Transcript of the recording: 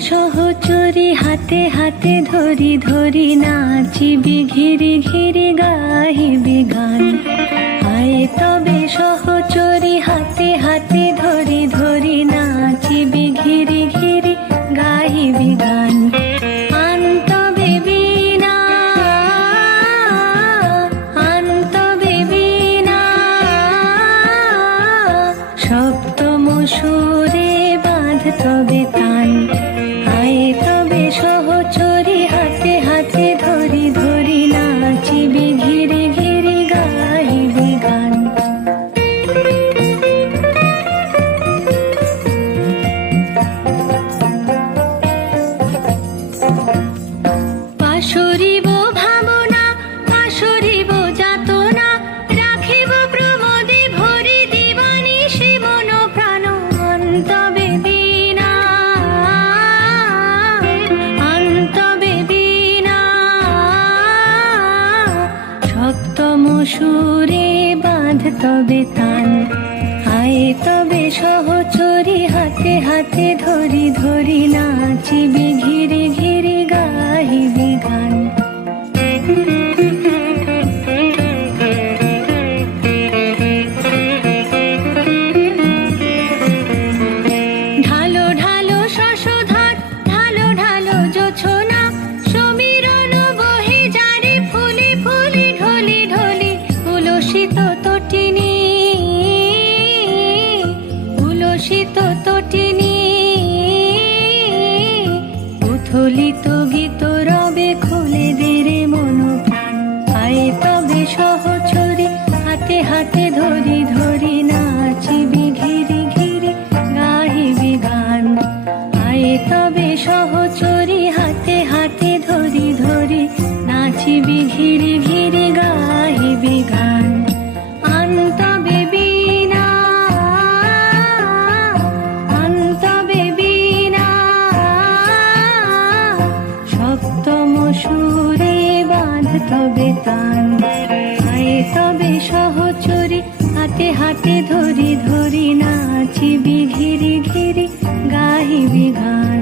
সহচরি হাতে হাতে ধরি ধরি নাচিবি ঘিরি ঘিরি গাহিবি গান। আয় তবে সহচরি হাতে হাতে ধরি ধরি নাচিবি ঘিরি ঘিরি গাহিবি গান। সপ্তম সুরে বাঁধ তবে তান। পাশরিব ভাবনা পাশরিব যাতনা, রাখিব ভরি সুরে বাঁধ তবে তান, আয় তবে সহচরি হাতে হাতে ধরি ধরি নাচিবি ঘিরে ঘিরে গাহিবি গান উথলিত গীত রবে খুলে দেরে মন প্রাণ আয় তবে সহচরি, হাতে হাতে ধরি ধরি নাচিবি ঘিরি ঘিরি, গাহিবি গান। আয়ে তবে সহচরি, হাতে হাতে ধরি ধরি নাচিবি ঘিরি সুরে বাঁধ তবে তান আয় তবে সহচরি, হাতে হাতে ধরি ধরি নাচিবি ঘিরি ঘিরি গাহিবি গান